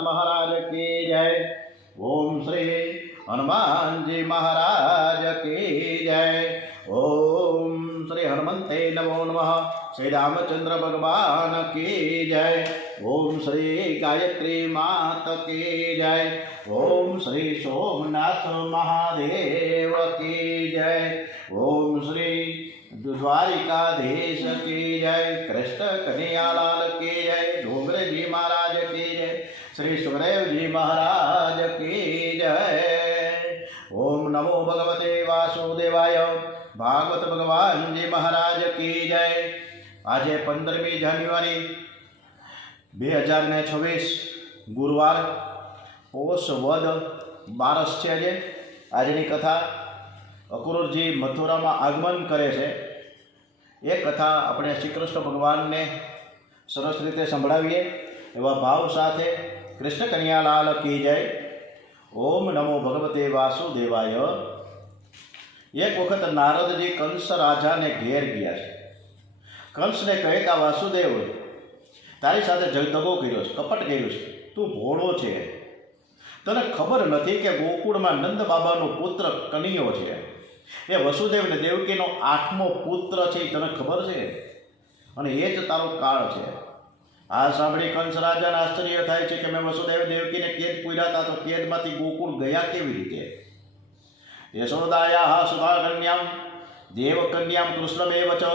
महाराज की जय। ओम श्री हनुमान जी महाराज की जय। ओम श्री हनुमते नमो नमः। श्री रामचंद्र भगवान की जय। ओम श्री गायत्री मात की जय। ओम श्री सोमनाथ महादेव की जय। ओम श्री द्वारिकाधीश की जय। कृष्ण कन्हैयालाल की जय। डोंगरे जी महाराज की जय। श्री सुखदेव जी महाराज की जय। ओम नमो भगवते वासुदेवाय। भागवत भगवान जी महाराज की जय। आज 15મી જાન્યુઆરી 2026 ગુરુવાર પોષ વદ 12 છે। આજની કથા અક્રૂરજી મથુરામાં આગમન કરે છે એ કથા આપણે શ્રી કૃષ્ણ ભગવાનને સરસ રીતે સંભળાવીએ એવા ભાવ સાથે કૃષ્ણ કન્હૈયાલાલ की जय। ओम नमो भगवते वासुदेवाय। एक वखत नारदजी कंस राजा ने घेर गया है। कंस ने कहे कि वासुदेव तारी साथे दगो कर्यो छे, कपट कर्यो छे, तू भोळो छे, तने खबर नथी के गोकुळमां नंद बाबानो पुत्र कनियो छे, ए वसुदेव ने देवकीनो 8मो पुत्र छे, तने खबर छे अने ए ज तारो काळ छे। आ सांभळी कंस राजाने आश्चर्य थाय छे कि मैं वसुदेव देवकीने केद पूर्या था तो केदमांथी गोकुळ गया केवी रीते। यशोदायाः सुधाकन्यां देवकन्यां कृष्णमेव च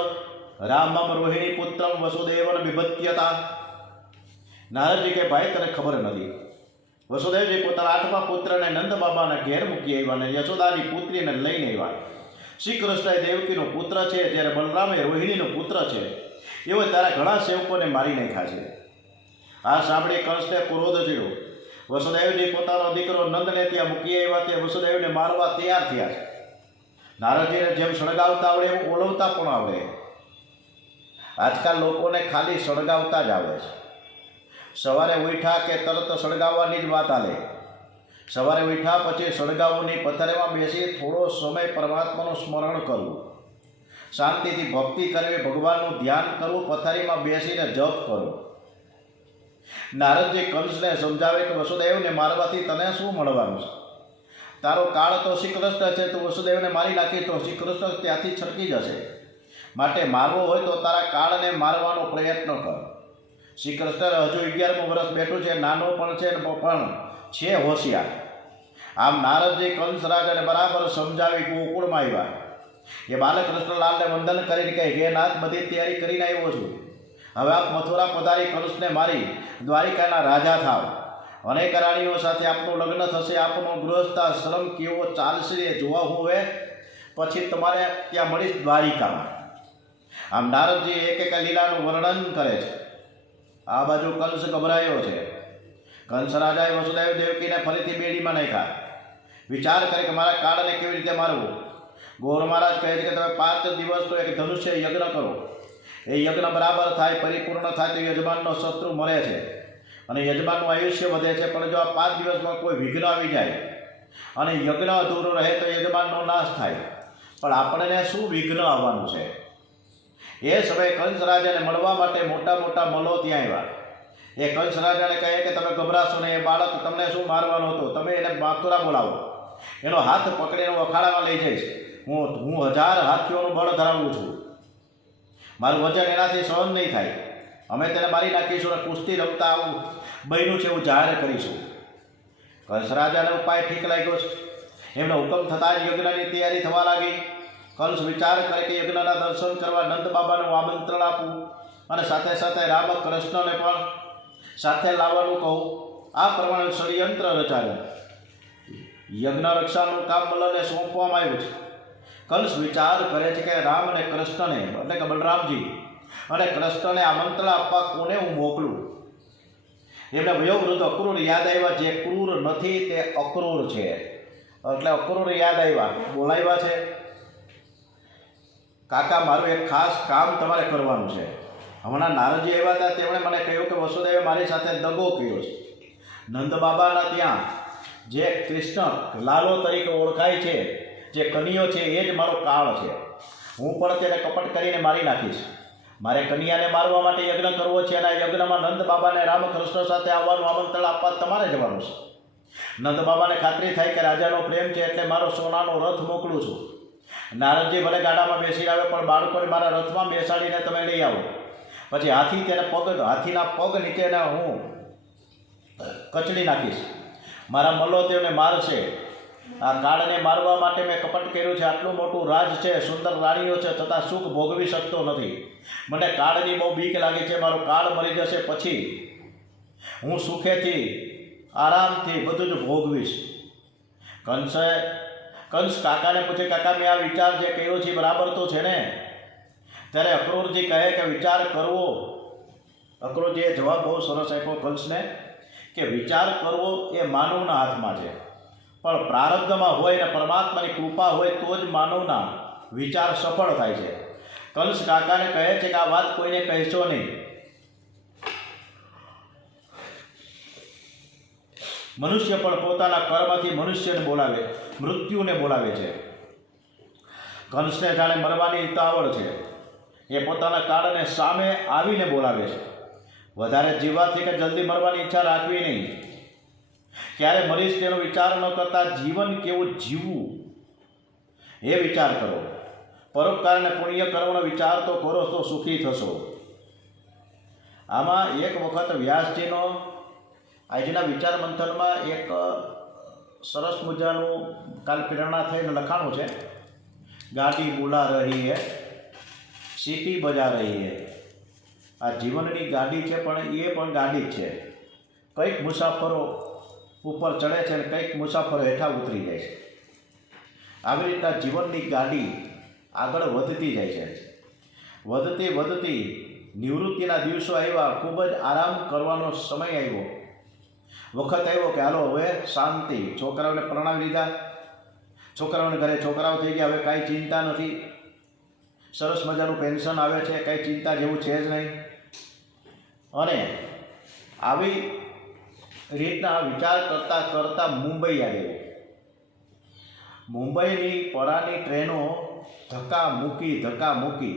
रामं रोहिणी पुत्रं वसुदेवन बिभत्यता। नारदजी के भाई तने खबर नथी। वसुदेवजी पोताना 8मा पुत्रने नंद बाबाने घेर मूकी आव्या अने यशोदानी पुत्रीने लईने आव्या। श्री कृष्ण देवकीनो पुत्र छे त्यारे बलराम रोहिणीनो पुत्र छे एवो तारा घणा सेवकोने मारी नाख्या छे। आ सांभळी कंसने क्रोध थयो। वसुदेवजी पोतानो दीकरो नंदने त्यां मूकी आव्या ते वसुदेवने मारवा तैयार थया छे। नारदजीने जेम सळगावता आवडे एम ओलवता पण आवडे। आजकाल लोकोने खाली सळगावता ज आवडे छे। सवारे उठ्या के तरत सळगाववानी ज वात आले। सवारे उठ्या पछी सळगावनी पथारीमां बेसी थोड़ो समय परमात्मानुं स्मरण करवुं, शांतिथी भक्ति करवी, भगवाननुं ध्यान करवुं, पथारीमां बेसीने जप करवो। नारदजी कंसने समजावे कि वसुदेवने मारवाथी तने शुं मळवानुं छे? तारो काळ तो श्रीकृष्ण छे, तो वसुदेवने मारी नाखी तो श्रीकृष्ण त्यांथी छटकी जशे। माटे मारवो होय तो तारा काळने मारवानो प्रयत्न कर। श्रीकृष्ण हजू 11मुं वर्ष बेठुं छे, नानो पण छे पण छे होशियार। आम नारदजी कंस राजाने बराबर समजावी गोकुळमां आव्या। ये बालकृष्णलाल ने वंदन करीने कहे हे नाथ बधी तैयारी करीने आव्यो छुं। हवे आप मथुरा पधारी कंसने मारी द्वारिकाना राजा थाव। अनेक राणीओ साथे आपनुं लग्न थशे। आपनो गृहस्थाश्रम केवो चालशे ए जोवा हुं हवे पछी तमारे त्यां मळीश द्वारिकामां। आम नारदजी एक एक लीलानुं वर्णन करे छे। आ बाजू कंस गभरायो छे। कंस राजाए वसुदेव देवकीने फरीथी बेडीमां नाख्या। विचार करे कि मारा काळने केवी रीते मारवो। गौर महाराज कहे कि तमे 5 दिवस तो एक धनुष्य यज्ञ करो। ए यज्ञ बराबर थाय, परिपूर्ण थाय तो यजमाननो शत्रु मरे छे अने यजमाननुं आयुष्य वधे छे। पण जो आ 5 दिवसमां कोई विघ्न आवी जाय अने यज्ञ अधूरो रहे तो यजमाननो नाश थाय। पण आपणे शुं विघ्न आववानुं छे? ए समय कंस राजाने मळवा माटे मोटा मोटा मलो त्यां आव्या। ए कंस राजाने कहे कि तमे गभराशो नहीं, ए बाळक तमने शुं मारवानो हतो, तमे एने मथुरा बोलावो। एनो हाथ पकड़ीने अखाड़ामां लई जईश। हूँ 1000 हाथीओनुं बळ धरावुं छुं। मारुं वजन एनाथी सहन नहीं थाय। अमे तेने मारी नाखीशुं अने कुस्ती रमता आवुं बन्युं छे एवुं जाहेर करीशुं। कंस राजाने उपाय ठीक लाग्यो छे। एमनो हुकम थतां ज यज्ञनी तैयारी थवा लागी। कंस विचार करे कि यज्ञना दर्शन करवा नंद बाबानुं आमंत्रण आपूं अने साथे साथे राम कृष्णने पण साथे लाववानुं कहूं। आ प्रमाणे षड्यंत्र रचायुं। यज्ञ रक्षानुं काम मल्लने सोंपवामां आव्युं छे। कंस विचार करे छे कि राम ने कृष्ण ने एटले के बलरामजी अने कृष्ण ने आमंत्रण आपवा कोने हूँ मोकलूं। एमने वयोवृद्ध अक्रूर याद आव्या। जे क्रूर नथी ते अक्रूर छे एटले अक्रूर याद आव्या। बोलाव्या छे, काका मारुं एक खास काम तमारे करवानुं छे। हमणां नारदजी आव्या हता तेमणे मने कह्युं कि वसुदेवे मारी साथे दगो कर्यो छे। नंद बाबाना त्यां जे कृष्ण लालो तरीके ओळखाय छे, जे कनियो छे, ए ज मारो काळ छे। हूँ पण तेने कपट करीने मारी नाखीश। મારે કન્યાને મારવા માટે યજ્ઞ કરવો છે અને આ યજ્ઞમાં નંદ બાબાને રામકૃષ્ણ સાથે આવવાનું આમંત્રણ આપવા તમારે જવાનું છે. નંદ બાબાને ખાતરી થાય કે રાજાનો પ્રેમ છે એટલે મારો સોનાનો રથ મોકલું છું. નારદજી ભલે ગાડામાં બેસી આવે પણ બાળકોને મારા રથમાં બેસાડીને તમે લઈ આવો. પછી હાથીના પગ નીચેના હું કચડી નાખીશ. મારા મલ્લો તેમને મારશે. આ કાળને મારવા માટે મેં કપટ કર્યું છે. આટલું મોટું રાજ છે, સુંદર રાણીઓ છે, છતાં સુખ ભોગવી શકતો નથી. મને કાળની બહુ બીક લાગી છે. મારો કાળ મરી જશે પછી હું સુખેથી આરામથી બધું જ ભોગવીશ. કંસ કાકાને પૂછે, કાકા મેં આ વિચાર જે કર્યો છે બરાબર તો છે ને? ત્યારે અક્રૂરજી કહે કે વિચાર કરવો. અક્રૂરજીએ જવાબ બહુ સરસ આપ્યો કંસને કે વિચાર કરવો એ માનવના હાથમાં છે, પણ પ્રારબ્ધમાં હોય ને પરમાત્માની કૃપા હોય તો જ માનવના વિચાર સફળ થાય છે. કંસ કાકાને કહે છે કે આ વાત કોઈને કહેશો નહીં. મનુષ્ય પણ પોતાના કર્મથી મૃત્યુને બોલાવે છે. કંસને જાણે મરવાની ઉતાવળ છે. એ પોતાના કાળને સામે આવીને બોલાવે છે. વધારે જીવવાથી કે જલ્દી મરવાની ઈચ્છા રાખવી નહીં. ક્યારે મરીશ તેનો વિચાર ન કરતા જીવન કેવું જીવવું એ વિચાર કરો. પરોપકાર અને પુણ્ય કર્મનો વિચાર તો કરો તો સુખી થશો. આમાં એક વખત વ્યાસજીનો આજના વિચાર મંથનમાં એક સરસ મજાનું કાલ પ્રેરણા થઈને લખાણું છે. ગાડી બુલા રહી હે, સીટી બજા રહી હે. આ જીવનની ગાડી છે પણ એ પણ ગાડી છે. કંઈક મુસાફરો ઉપર ચડે છે અને કંઈક મુસાફરો હેઠા ઉતરી જાય છે. આવી રીતના જીવનની ગાડી આગળ વધતી જાય છે. વધતી નિવૃત્તિના દિવસો આવ્યા. ખૂબ જ આરામ કરવાનો સમય આવ્યો. વખત આવ્યો કે હાલો હવે શાંતિ. છોકરાઓને પરણાવી લીધા, છોકરાઓને ઘરે છોકરાઓ થઈ ગયા. હવે કાંઈ ચિંતા નથી. સરસ મજાનું પેન્શન આવે છે. કાંઈ ચિંતા જેવું છે જ નહીં. અને આવી રીતના વિચાર કરતાં કરતાં મુંબઈ આવ્યો. મુંબઈની પરાની ટ્રેનો ધક્કા મૂકી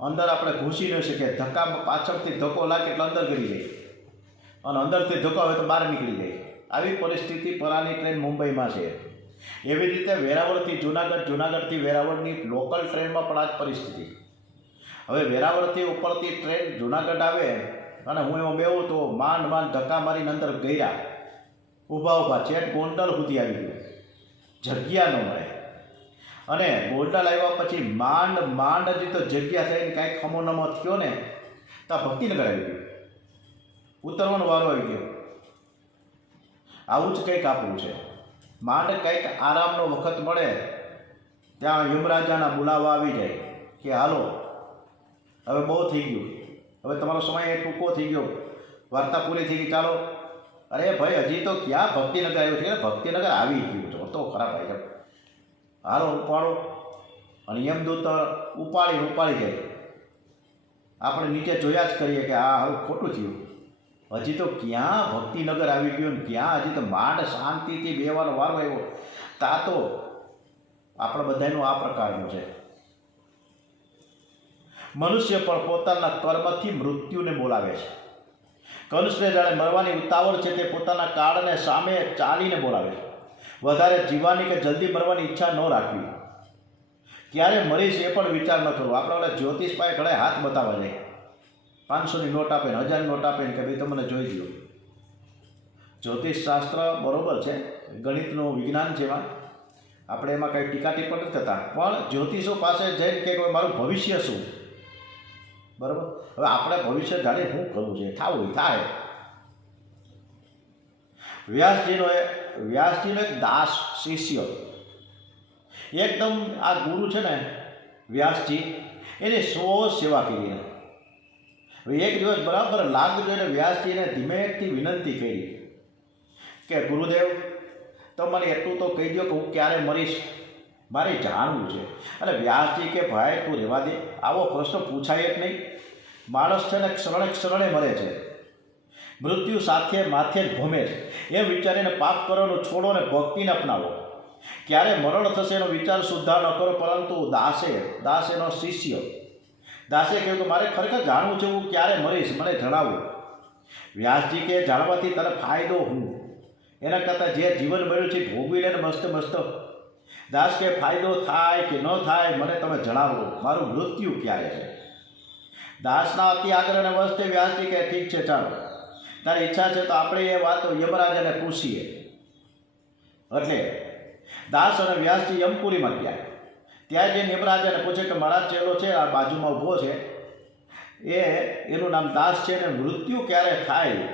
અંદર આપણે ઘૂસી ન શકીએ. ધક્કા પાછળથી ધક્કો લાગે એટલે અંદર ગરી જાય અને અંદરથી ધક્કો આવે તો બહાર નીકળી જાય. આવી પરિસ્થિતિ પરાની ટ્રેન મુંબઈમાં છે. એવી રીતે વેરાવળથી જુનાગઢ, જુનાગઢથી વેરાવળની લોકલ ટ્રેનમાં પણ આ જ પરિસ્થિતિ. હવે વેરાવળથી ઉપરથી ટ્રેન જુનાગઢ આવે અને હું એમાં બેહું તો માંડ ધક્કા મારીને અંદર ગયા. ઊભા ચેટ ગોંડલ સુધી આવી ગયું. જગ્યા ન મળે. અને ગોંડલ આવ્યા પછી માંડ હજી તો જગ્યા થઈને કાંઈક ખમોનમો થયો ને ત્યાં ભક્તિનગર આવી ગયું. ઉતરવાનો વારો આવી ગયો. આવું જ કંઈક આપવું છે. માંડ કંઈક આરામનો વખત મળે ત્યાં યમરાજાના બોલાવા આવી જાય કે હાલો હવે બહુ થઈ ગયું, હવે તમારો સમય એ ટૂંકો થઈ ગયો, વાર્તા પૂરી થઈ ગઈ, ચાલો. અરે ભાઈ હજી તો ક્યાં ભક્તિનગર આવ્યું છે? ભક્તિનગર આવી ગયું છો તો ખરાબ ભાઈ છે. હાલો ઉપાડો. અને યમદૂત ઉપાડી જાય. આપણે નીચે જોયા જ કરીએ કે આ હવે ખોટું થયું. હજી તો ક્યાં ભક્તિનગર આવી ગયું ને ક્યાં હજી તો માંડ શાંતિથી બેવાનો વારો આવ્યો. તા તો આપણે બધાનું આ પ્રકારનું છે. મનુષ્ય પણ પોતાના કર્મથી મૃત્યુને બોલાવે છે. કંસને જાણે મરવાની ઉતાવળ છે તે પોતાના કાળને સામે ચાલીને બોલાવે છે. વધારે જીવવાની કે જલ્દી મરવાની ઈચ્છા ન રાખવી. ક્યારે મરીશ એ પણ વિચાર ન કરવો. આપણે જ્યોતિષ પાસે ઘણા હાથ બતાવવા જાય. 500ની નોટ આપે ને 1000ની નોટ આપે ને કે ભાઈ તમને જોઈ દો. જ્યોતિષ શાસ્ત્ર બરાબર છે, ગણિતનું વિજ્ઞાન છે. એમાં આપણે એમાં કંઈ ટીકા ટિપ્પણી નથી થતા, પણ જ્યોતિષો પાસે જઈને કે મારું ભવિષ્ય શું? બરાબર. હવે આપણે ભવિષ્ય જાણે શું કરવું છે, થવું થાય. વ્યાસજીનો એક દાસ શિષ્ય એકદમ આ ગુરુ છે ને વ્યાસજી, એને સેવા કરી. હવે એક દિવસ બરાબર લાગ જોઈને વ્યાસજીને ધીમેથી વિનંતી કરી કે ગુરુદેવ મને એટલું તો કહી દો કે હું ક્યારે મરીશ, મારે જાણવું છે. અને વ્યાસજી કે ભાઈ તું રહેવા દે, આવો પ્રશ્ન પૂછાય જ નહીં. માણસ છે ને ક્ષણે મરે છે, મૃત્યુ સાથે માથે જ ભમે છે. એમ વિચારીને પાપ કરવાનું છોડો ને ભક્તિને અપનાવો. ક્યારે મરણ થશે એનો વિચાર સુદ્ધા ન કરો. પરંતુ દાસ એનો શિષ્ય દાસે કહ્યું કે મારે ખરેખર જાણવું છે, હું ક્યારે મરીશ, મને જણાવો. વ્યાસજી કે જાણવાથી તને ફાયદો હું? એના કરતાં જે જીવન મળ્યું છે ભોગવી લે ને મસ્ત મસ્ત. દાસ કે ફાયદો થાય કે ન થાય મને તમે જણાવો, મારું મૃત્યુ ક્યારે છે? દાસના અતિ આગ્રહને વસ્તે વ્યાસજી કે ઠીક છે, ચાલો તારી ઈચ્છા છે તો આપણે એ વાતો યમરાજાને પૂછીએ. એટલે દાસ અને વ્યાસજી યમપુરીમાં ગયા. ત્યાં જઈને યમરાજાને પૂછે કે મારા ચેલો છે આ બાજુમાં ઊભો છે, એનું નામ દાસ છે ને મૃત્યુ ક્યારે થાય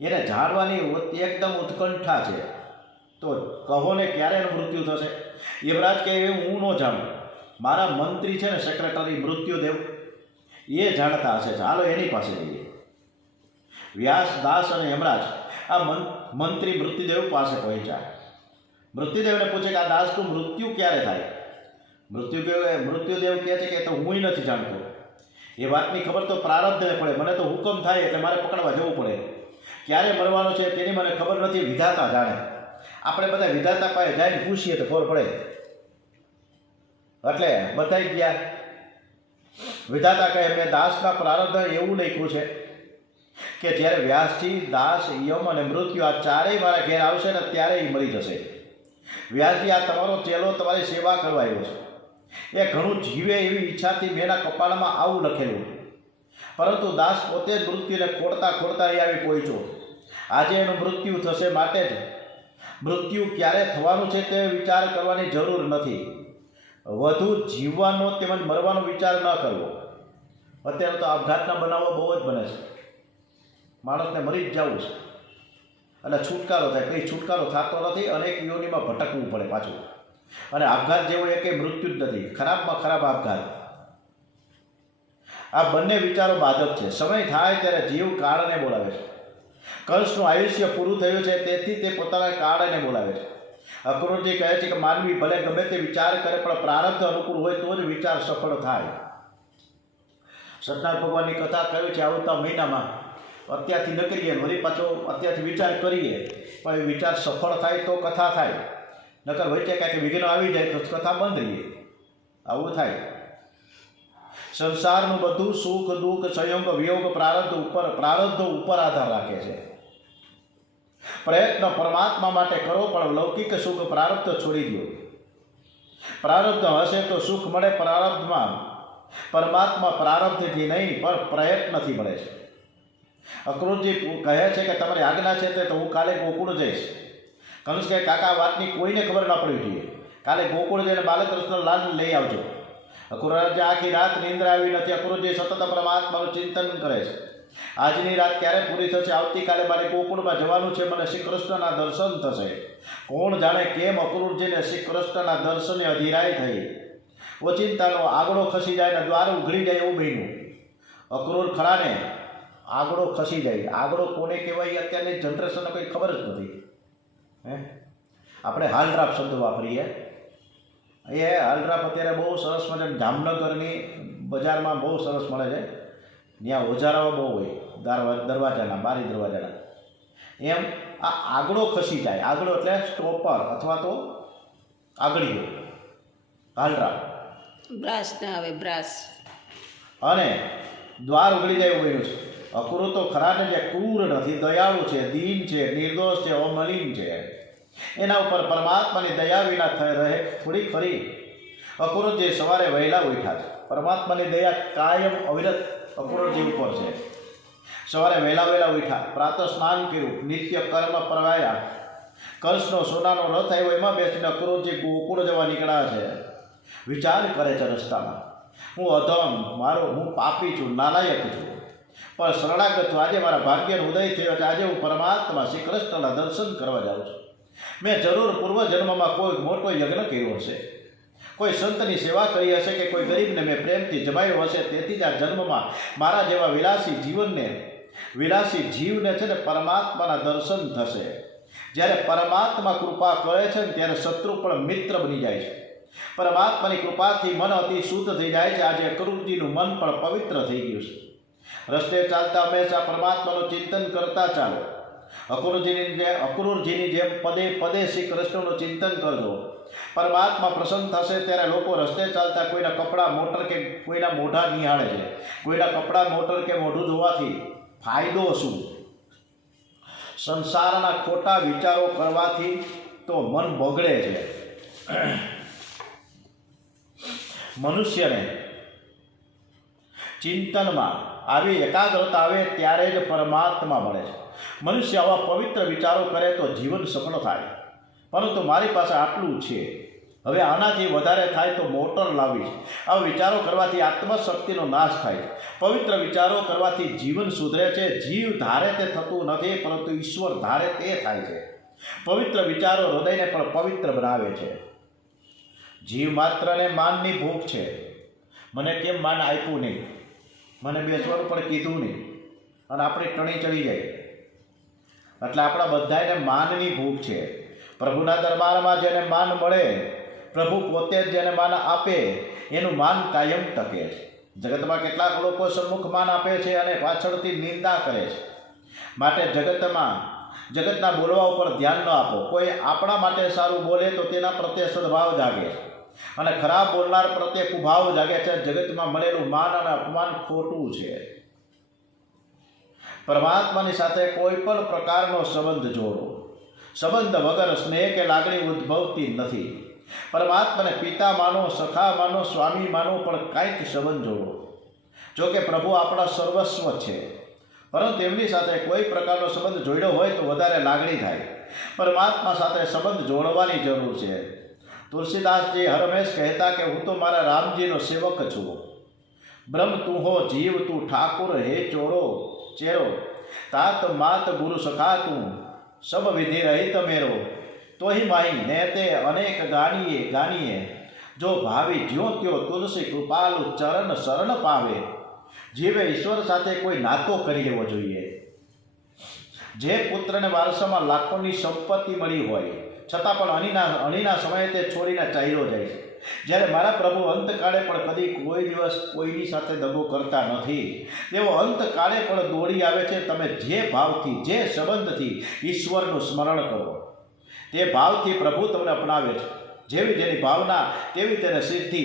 એને જાણવાની એકદમ ઉત્કંઠા છે, તો કહો ને ક્યારે એનું મૃત્યુ થશે? યમરાજ કે હું ન જાણું, મારા મંત્રી છે ને સેક્રેટરી મૃત્યુદેવ એ જાણતા હશે, ચાલો એની પાસે જઈએ. વ્યાસ, દાસ અને યમરાજ આ મંત્રી મૃત્યુદેવ પાસે પહોંચ્યા. મૃત્યુદેવને પૂછે કે આ દાસનું મૃત્યુ ક્યારે થાય? મૃત્યુદેવ કહે છે કે તો હું નથી જાણતો, એ વાતની ખબર તો પ્રારબ્ધને પડે, મને તો હુકમ થાય એટલે મારે પકડવા જવું પડે. ક્યારે મરવાનો છે તેની મને ખબર નથી, વિધાતા જાણે. આપણે બધા વિધાતા પાસે જઈને પૂછીએ તો ખબર પડે. એટલે બધાઈ ગયા. વિધાતા કહે મેં દાસના પ્રારબ્ધ એવું લખ્યું છે કે જ્યારે વ્યાસજી, દાસ, યમ અને મૃત્યુ આ ચારેય મારા ઘેર આવશે ને ત્યારે એ મરી જશે. વ્યાસજી આ તમારો ચેલો તમારી સેવા કરવા આવ્યો છે, એ ઘણું જીવે એવી ઈચ્છાથી મેં એના કપાળમાં આવું લખેલું, પરંતુ દાસ પોતે જ મૃત્યુને ખોડતા ખોડતા એ આવી પહોંચ્યો. આજે એનું મૃત્યુ થશે, માટે જ મૃત્યુ ક્યારે થવાનું છે તે વિચાર કરવાની જરૂર નથી. વધુ જીવવાનો તેમજ મરવાનો વિચાર ન કરવો. અત્યારે તો આપઘાતના બનાવો બહુ જ બને છે, માણસને મરી જ જવું છે અને છૂટકારો થાય, કંઈ છૂટકારો થતો નથી, અનેક યોનિમાં ભટકવું પડે પાછું. અને આપઘાત જેવો એ કંઈ મૃત્યુ જ નથી, ખરાબમાં ખરાબ આપઘાત. આ બંને વિચારો બાધક છે. સમય થાય ત્યારે જીવ કાળને બોલાવે છે. કંસનું આયુષ્ય પૂરું થયું છે તેથી તે પોતાના કાળને બોલાવે છે. અક્રૂરજી કહે છે કે માનવી ભલે ગમે તે વિચાર કરે પણ પ્રારબ્ધ અનુકૂળ હોય તો જ વિચાર સફળ થાય. સત્યનારાયણ ભગવાનની કથા કહ્યું છે આવતા મહિનામાં અત્યારથી ન કરીએ, વળી પાછો અત્યારથી વિચાર કરીએ, પણ એ વિચાર સફળ થાય તો કથા થાય, નકર વચ્ચે કાંઈક વિઘ્ન આવી જાય તો કથા બંધ રહીએ, આવું થાય. સંસારનું બધું સુખ દુઃખ સંયોગ વિયોગ પ્રારબ્ધ ઉપર આધાર રાખે છે. પ્રયત્ન પરમાત્મા માટે કરો પણ લૌકિક સુખ પ્રારબ્ધ છોડી દો. પ્રારબ્ધ હશે તો સુખ મળે પ્રારબ્ધમાં, પરમાત્મા પ્રારબ્ધથી નહીં પણ પ્રયત્નથી મળે છે. અક્રૂરજી કહે છે કે તમારી આજ્ઞા છે તો હું કાલે ગોકુળ જઈશ. કંસ કહે કાકા વાતની કોઈને ખબર ન પડવી જોઈએ, કાલે ગોકુળ જઈને બાલકૃષ્ણ લાલ લઈ આવજો. અક્રૂરજી આખી રાત નિંદ્રા આવી નથી. અક્રૂરજી સતત પરમાત્માનું ચિંતન કરે છે. આજની રાત ક્યારે પૂરી થશે? આવતીકાલે મારે ગોકુળમાં જવાનું છે, મને શ્રી કૃષ્ણના દર્શન થશે. કોણ જાણે કેમ અક્રૂરજીને શ્રી કૃષ્ણના દર્શને અધીરાય થઈ. ઓચિંતાનો આગળો ખસી જાય ને દ્વાર ઉઘડી જાય એવું બન્યું. અક્રૂર ખરાને આગળો ખસી જાય. આગળો કોને કહેવાય અત્યારની જનરેશનને કંઈ ખબર જ નથી. આપણે હાલડ્રાપ શબ્દ વાપરીએ, એ હાલડ્રાપ અત્યારે બહુ સરસ મળે, જામનગરની બજારમાં બહુ સરસ મળે છે. ત્યાં ઓજારાઓ બહુ હોય દરવાજાના, બારી દરવાજાના. એમ આ આગળો ખસી જાય. આગળો એટલે સ્ટોપર અથવા તો આગળીઓ, હાલડ્રાપ. બ્રાસ ના આવે, બ્રાસ. અને દ્વાર ઉગડી જાય એવું બન્યું છે. અક્રૂર તો ખરાને જે ક્રૂર નથી, દયાળુ છે, દીન છે, નિર્દોષ છે, અમલિન છે, એના ઉપર પરમાત્માની દયા વિના રહે થોડી ખરી. અક્રૂરજી સવારે વહેલા ઉઠ્યા છે. પરમાત્માની દયા કાયમ અવિરત અક્રૂરજી ઉપર છે. સવારે વહેલા ઉઠ્યા, પ્રાતઃ સ્નાન કર્યું, નિત્ય કર્મ પરવાયા. કંસનો સોનાનો રથ આવ્યો, એમાં બેસીને અક્રૂરજી ગોકુળ જવા નીકળ્યા છે. વિચાર કરે છે રસ્તામાં, હું અધમ, હું પાપી છું, નાલાયક છું, પણ શરણાગત છું. આજે મારા ભાગ્યનો ઉદય થયો છે. આજે હું પરમાત્મા શ્રી કૃષ્ણના દર્શન કરવા જાઉં છું. મેં જરૂર પૂર્વજન્મમાં કોઈ મોટો યજ્ઞ કર્યો હશે, કોઈ સંતની સેવા કરી હશે કે કોઈ ગરીબને મેં પ્રેમથી જમાયો હશે. તેથી જ આ જન્મમાં મારા જેવા વિલાસી જીવને છે ને પરમાત્માના દર્શન થશે. જ્યારે પરમાત્મા કૃપા કરે છે ને ત્યારે શત્રુ પણ મિત્ર બની જાય છે. પરમાત્માની કૃપાથી મન અતિ શુદ્ધ થઈ જાય છે. આજે અક્રૂરજીનું મન પણ પવિત્ર થઈ ગયું છે. રસ્તે ચાલતા હંમેશા પરમાત્માનું ચિંતન કરતા ચાલો. અક્રૂરજીની જેમ પદે પદે શ્રી કૃષ્ણનું ચિંતન કરજો. પરમાત્મા પ્રસન્ન થશે. ત્યારે લોકો રસ્તે ચાલતા કોઈના કપડાં મોટર કે કોઈના મોઢા નિહાળે છે. કોઈના કપડાં મોટર કે મોઢું જોવાથી ફાયદો શું? સંસારના ખોટા વિચારો કરવાથી તો મન બગડે છે. મનુષ્યને ચિંતનમાં આવી એકાગ્રતા આવે ત્યારે જ પરમાત્મા મળે છે. મનુષ્ય આવા પવિત્ર વિચારો કરે તો જીવન સફળ થાય. પરંતુ મારી પાસે આટલું છે, હવે આનાથી વધારે થાય તો મોટર લાવીશ. આવા વિચારો કરવાથી આત્મશક્તિનો નાશ થાય છે. પવિત્ર વિચારો કરવાથી જીવન સુધરે છે. જીવ ધારે તે થતું નથી, પરંતુ ઈશ્વર ધારે તે થાય છે. પવિત્ર વિચારો હૃદયને પણ પવિત્ર બનાવે છે. જીવ માત્રને માનની ભૂખ છે. મને કેમ માન આપ્યું નહીં, મને બેસવાનું પણ કીધું નહીં, અને આપણી ટણી ચડી જાય. એટલે આપણા બધાને માનની ભૂખ છે. પ્રભુના દરબારમાં જેને માન મળે, પ્રભુ પોતે જ જેને માન આપે, એનું માન કાયમ ટકે છે. જગતમાં કેટલાક લોકો સન્મુખ માન આપે છે અને પાછળથી નિંદા કરે છે. માટે જગતના બોલવા ઉપર ધ્યાન ન આપો. કોઈ આપણા માટે સારું બોલે તો તેના પ્રત્યે સદભાવ જાગે છે, અને ખરાબ બોલનાર પ્રત્યે કુભાવ જાગે છે. જગતમાં મળેલું માન અને અપમાન ખોટું છે. પરમાત્માની સાથે કોઈ પણ પ્રકારનો સંબંધ જોડો. સંબંધ વગર સ્નેહ કે લાગણી ઉદ્ભવતી નથી. પરમાત્માને પિતા માનો, સખા માનો, સ્વામી માનો, પણ કાંઈક સંબંધ જોડો. જો કે પ્રભુ આપણા સર્વસ્વ છે, પરંતુ એમની સાથે કોઈ પ્રકારનો સંબંધ જોડ્યો હોય તો વધારે લાગણી થાય. પરમાત્મા સાથે સંબંધ જોડવાની જરૂર છે. તુલસીદાસજી હરમેશ કહેતા કે હું તો મારા રામજીનો સેવક છું. બ્રહ્મ તું હો, જીવ તું ઠાકુર, હે ચેરો તાત માત ગુરુ સખા તું, સબ વિધિ રહિત મેરો. તો ही माही नेते अनेक गानिए जो भावी ज्यो त्यो तुलसी कृपालु चरण शरण पावे. જીવે ઈશ્વર સાથે કોઈ નાતો કરી લેવો જોઈએ. જે પુત્રને વારસામાં લાખોની સંપત્તિ મળી હોય છતાં પણ અણીના સમયે તે છોડીને ચાલ્યો જાય છે. જ્યારે મારા પ્રભુ અંતકાળે પણ કદી કોઈ દિવસ કોઈની સાથે દગો કરતા નથી. તેઓ અંતકાળે પણ દોડી આવે છે. તમે જે ભાવથી, જે સંબંધથી ઈશ્વરનું સ્મરણ કરો, તે ભાવથી પ્રભુ તમને અપનાવે છે. જેવી જેની ભાવના તેવી તેને સિદ્ધિ.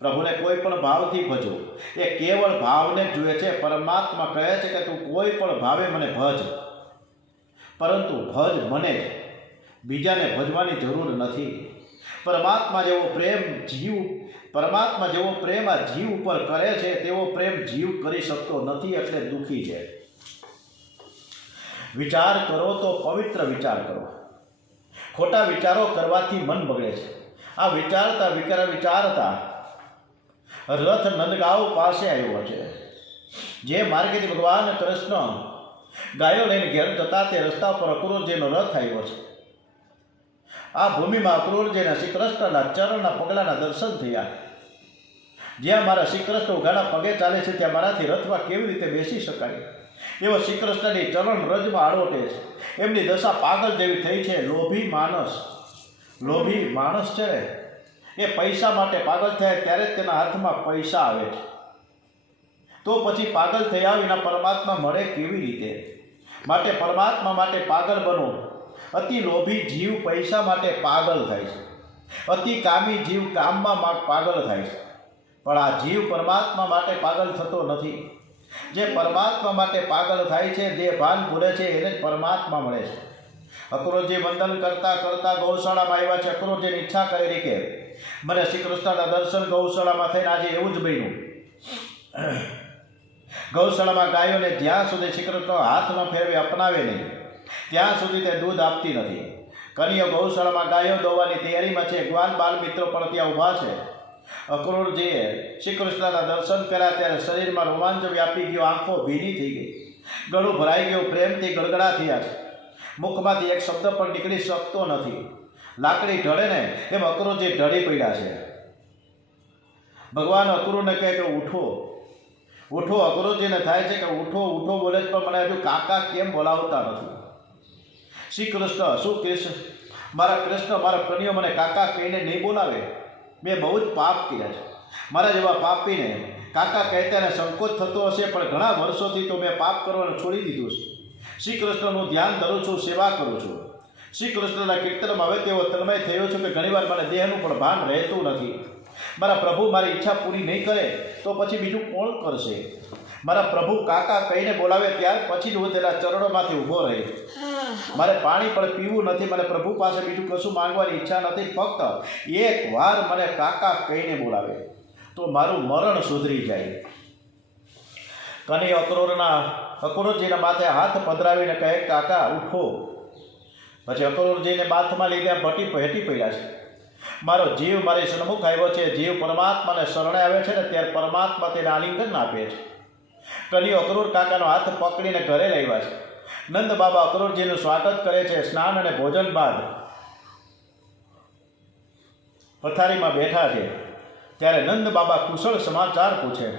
પ્રભુને કોઈ પણ ભાવથી ભજો. એ કેવળ ભાવને જ જુએ છે. પરમાત્મા કહે છે કે તું કોઈ પણ ભાવે મને ભજ, પરંતુ ભજ મને જ, બીજાને ભજવાની જરૂર નથી. પરમાત્મા જેવો પ્રેમ આ જીવ ઉપર કરે છે તેવો પ્રેમ જીવ કરી શકતો નથી, એટલે દુઃખી છે. વિચાર કરો તો પવિત્ર વિચાર કરો. ખોટા વિચારો કરવાથી મન બગડે છે. આ વિચારતા રથ નંદગાંવ પાસે આવ્યો છે. જે માર્ગેથી ભગવાન કૃષ્ણ ગાયો લઈને ઘેર જતા તે રસ્તા પર અક્રૂરજીનો રથ આવ્યો છે. આ ભૂમિમાં અક્રૂરજીના શ્રી કૃષ્ણના ચરણના પગલાના દર્શન થયા. જ્યાં મારા શ્રી કૃષ્ણ ઉઘાડા પગે ચાલે છે ત્યાં મારાથી રથમાં કેવી રીતે બેસી શકાય? એવો શ્રી કૃષ્ણની ચરણ રજમાં આડોટે છે. એમની દશા પાગલ જેવી થઈ છે. લોભી માણસ છે, એ પૈસા માટે પાગલ થાય ત્યારે જ તેના હાથમાં પૈસા આવે છે. તો પછી પાગલ થયા વિના પરમાત્મા મળે કેવી રીતે? માટે પરમાત્મા માટે પાગલ બનો. અતિ લોભી જીવ પૈસા માટે પાગલ થાય છે. અતિ કામી જીવ કામમાં પાગલ થાય છે. પણ આ જીવ પરમાત્મા માટે પાગલ થતો નથી. જે પરમાત્મા માટે પાગલ થાય છે, જે ભાન ભૂલે છે, એને જ પરમાત્મા મળે છે. અક્રૂરજી વંદન કરતા ગૌશાળામાં આવ્યા છે. અક્રૂરજીની ઈચ્છા કરેલી કે મને શ્રી કૃષ્ણના દર્શન ગૌશાળામાં થઈને આજે એવું જ બન્યું. ગૌશાળામાં ગાયોને જ્યાં સુધી શ્રી કૃષ્ણ હાથ ન ફેરવે, અપનાવે નહીં, ત્યાં સુધી તે દૂધ આપતી નથી. કનૈયો ગૌશાળામાં ગાયો દોવાની તૈયારીમાં છે. ગ્વાલ બાલ મિત્રો પણ ત્યાં ઊભા છે. અક્રૂરજીએ શ્રી કૃષ્ણના દર્શન કર્યા ત્યારે શરીરમાં રોમાંચ વ્યાપી ગયો. આંખો ભીની થઈ ગઈ, ગળું ભરાઈ ગયું, પ્રેમથી ગળગળા થયા છે. મુખમાંથી એક શબ્દ પણ નીકળી શકતો નથી. લાકડી ઢળે ને એમ અક્રૂરજી ઢળી પડ્યા છે. ભગવાન અક્રૂરને કહે કે ઉઠો. અક્રૂરજીને થાય છે કે ઉઠો બોલે જ, પણ મને હજુ કાકા કેમ બોલાવતા નથી? શ્રી કૃષ્ણ શું મારા કનૈયો મને કાકા કહીને નહીં બોલાવે? મેં બહુ જ પાપ કર્યા છે. મારા જેવા પાપીને કાકા કહેતા સંકોચ થતો હશે, પણ ઘણા વર્ષોથી તો મેં પાપ કરવાનું છોડી દીધું છે. શ્રી કૃષ્ણનું ધ્યાન ધરું છું, સેવા કરું છું. શ્રી કૃષ્ણના કીર્તનમાં હવે તેવો તન્મય થયો છું કે ઘણીવાર મને દેહનું પણ ભાન રહેતું નથી. મારા પ્રભુ મારી ઈચ્છા પૂરી નહીં કરે તો પછી બીજું કોણ કરશે? મારા પ્રભુ કાકા કહીને બોલાવે ત્યાર પછી જ હું તેના ચરણોમાંથી ઊભો રહી. મારે પાણી પણ પીવું નથી. મને પ્રભુ પાસે બીજું કશું માંગવાની ઈચ્છા નથી. ફક્ત એકવાર મને કાકા કહીને બોલાવે તો મારું મરણ સુધરી જાય. કની અક્રૂરજીના માથે હાથ પધરાવીને કહે, કાકા ઉઠો. પછી અક્રૂરજીને બાથમાં લીધે હેઠી પડ્યા છે. મારો જીવ મારી સન્મુખ આવ્યો છે. જીવ પરમાત્માને શરણે આવે છે ને ત્યારે પરમાત્મા તેને આલિંગન આપે છે. કની અક્રૂર કાકાનો હાથ પકડીને ઘરે લાવ્યા છે. નંદ બાબા અક્રૂરજીનું સ્વાગત કરે છે. સ્નાન અને ભોજન બાદ પથારીમાં બેઠા છે ત્યારે નંદ બાબા કુશળ સમાચાર પૂછે.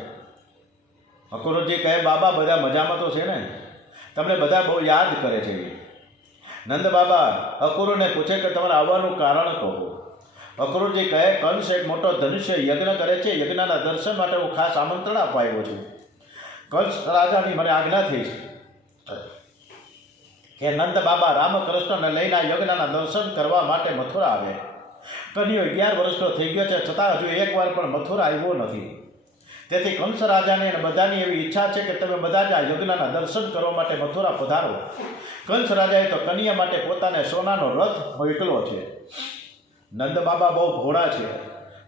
અક્રૂરજી કહે, બાબા બધા મજામાં તો છે ને? તમને બધા બહુ યાદ કરે છે. નંદ બાબા અક્રૂરને પૂછે કે તમારે આવવાનું કારણ કહો. અક્રૂરજી કહે, કંસ એક મોટો ધનુષ્ય યજ્ઞ કરે છે. યજ્ઞના દર્શન માટે હું ખાસ આમંત્રણ આપવા આવ્યો છું. કંસ રાજાની મને આજ્ઞા થઈ છે કે નંદ બાબા રામકૃષ્ણને લઈને આ યજ્ઞના દર્શન કરવા માટે મથુરા આવે. કન્યો 11 વર્ષનો થઈ ગયો છે છતાં હજુ એકવાર પણ મથુરા આવ્યો નથી. તેથી કંસ રાજાને અને બધાની એવી ઈચ્છા છે કે તમે બધા જ આ યજ્ઞના દર્શન કરવા માટે મથુરા પધારો. કંસ રાજાએ તો કન્યા માટે પોતાને સોનાનો રથ મોકલ્યો છે. નંદ બાબા બહુ ભોળા છે.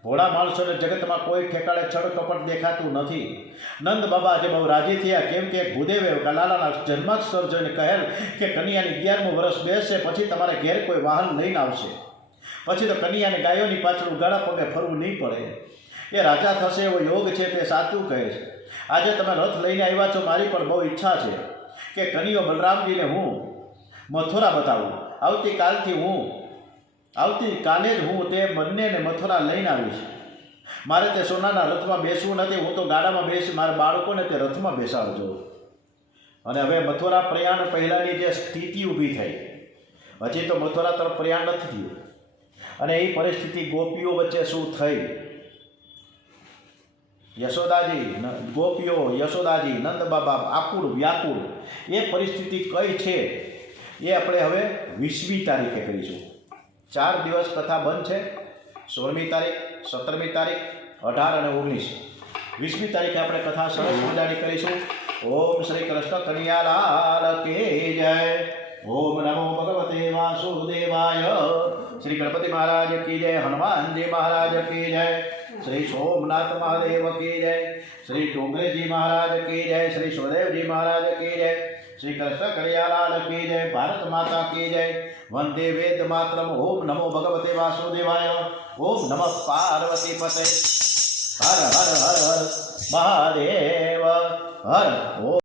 ભોળા માણસોને જગતમાં કોઈ ઠેકાળે છળ કપટ દેખાતું નથી. નંદ બાબા આજે બહુ રાજી થયા, કેમ કે ભૂદેવે લાલાના જન્માક્ષર જોઈને કહેલ કે કન્યાની 11મું વર્ષ બેસશે પછી તમારે ઘેર કોઈ વાહન લઈને આવશે. પછી તો કન્યાને ગાયોની પાછળ ઉગાડા પગે ફરવું નહીં પડે. એ રાજા થશે એવો યોગ છે, તે સાચું કહે છે. આજે તમે રથ લઈને આવ્યા છો. મારી પણ બહુ ઈચ્છા છે કે કન્યો બલરામજીને હું મથુરા બતાવું. આવતીકાલે જ હું તે બંનેને મથુરા લઈને આવીશ. મારે તે સોનાના રથમાં બેસવું નથી. હું તો ગાડામાં બેસી મારા બાળકોને તે રથમાં બેસાડજો. અને હવે મથુરા પ્રયાણ પહેલાંની જે સ્થિતિ ઊભી થઈ, હજી તો મથુરા તરફ પ્રયાણ નથી થયું. અને એ પરિસ્થિતિ ગોપીઓ વચ્ચે શું થઈ? યશોદાજી નંદ બાબા આકુળ વ્યાકુળ, એ પરિસ્થિતિ કઈ છે એ આપણે હવે 20મી તારીખે કરીશું. 4 દિવસ કથા બંધ છે. 16મી તારીખ, 17મી તારીખ, 18 અને 19. 20મી તારીખે આપણે કથા સરસ મજાની કરીશું. ઓમ શ્રી કૃષ્ણ કનૈયાલાલ કી જય. ઓમ નમો ભગવતે વાસુદેવાય. શ્રી ગણપતિ મહારાજ કી જય. હનુમાનજી મહારાજ કી જય. શ્રી સોમનાથ મહાદેવ કી જય. શ્રી ડોંગરેજી મહારાજ કી જય. શ્રી સુદેવજી મહારાજ કી જય. શ્રી કૃષ્ણ કનૈયાલાલ કી જય. ભારત માતા કી જય. વંદે વેદ માતરમ. ઓમ નમો ભગવતે વાસુદેવાય. ઓમ નમઃ પાર્વતી પતે. હર હર હર હર મહાદેવ. હર ઓમ.